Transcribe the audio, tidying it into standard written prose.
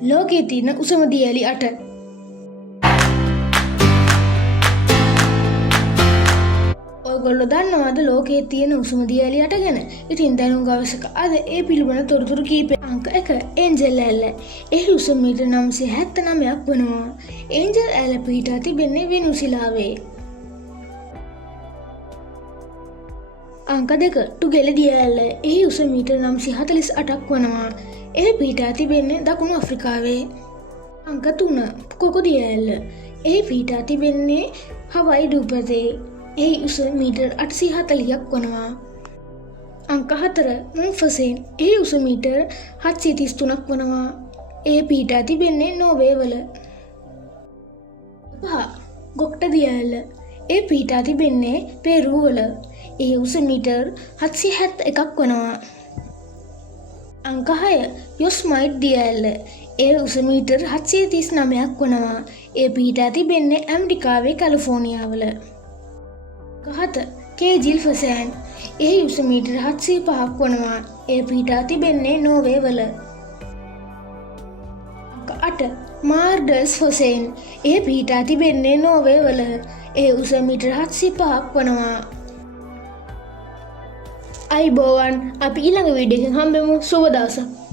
ලෝකයේ තියෙන උසම දියඇලි 8. ඔයගොල්ලෝ දන්නවද ලෝකයේ තියෙන උසම දියඇලි 8 ගැන? ඉතින් දැනුම් ගවේෂක අද ඒ පිළිබඳ තොරතුරු කිහිපයක්. අංක 1 ඒන්ජල් ඇල්ල. එහි උස මීටර් 979ක් වනවා. ඒන්ජල් ඇල්ල පිහිටා තිබෙන්නේ වෙනුසිලාවේ. අංක 2 ටුගෙල දියඇල්ල. එහි උස මීටර් 948ක් වනවා. එහි පිහිටා තිබෙන්නේ දකුණු අප්‍රිකාවේ. අංක 3 කොකො දියඇල්ල. එහි පිහිටා තිබෙන්නේ හවයි දූපතේ. එහි උස මීටර් 840ක් වනවා. අංක 4 මොන්ෆසෙන්. එහි උස මීටර් 733ක් වනවා. එහි පිහිටා තිබෙන්නේ නෝර්වේ වල. 5 ගොක්ට දියඇල්ල. එහි පිහිටා තිබෙන්නේ පෙරු වල. එහි උස මීටර් 771ක් වනවා. අංක 6 යොස්මයිට් දියඇල්ල. එහි උස මීටර් 739ක් වනවා. එහි පිහිටා තිබෙන්නේ ඇමරිකාවේ කැලිෆෝනියාවල. අංක 7 කේජිල් ෆසෑන්. එහි උස මීටර් 705ක් වනවා. එහි පිහිටා තිබෙන්නේ නෝර්වේ වල. අංක 8 මාර්ඩල්ස් ෆසෙන්. එහි පිහිටා තිබෙන්නේ නෝර්වේ වල. එහි උස මීටර් 705ක් වනවා. අයිබෝවන් අපි ඊළඟ වීඩියෝ එකෙන් හම්බෙමු. සුබ දවසක්.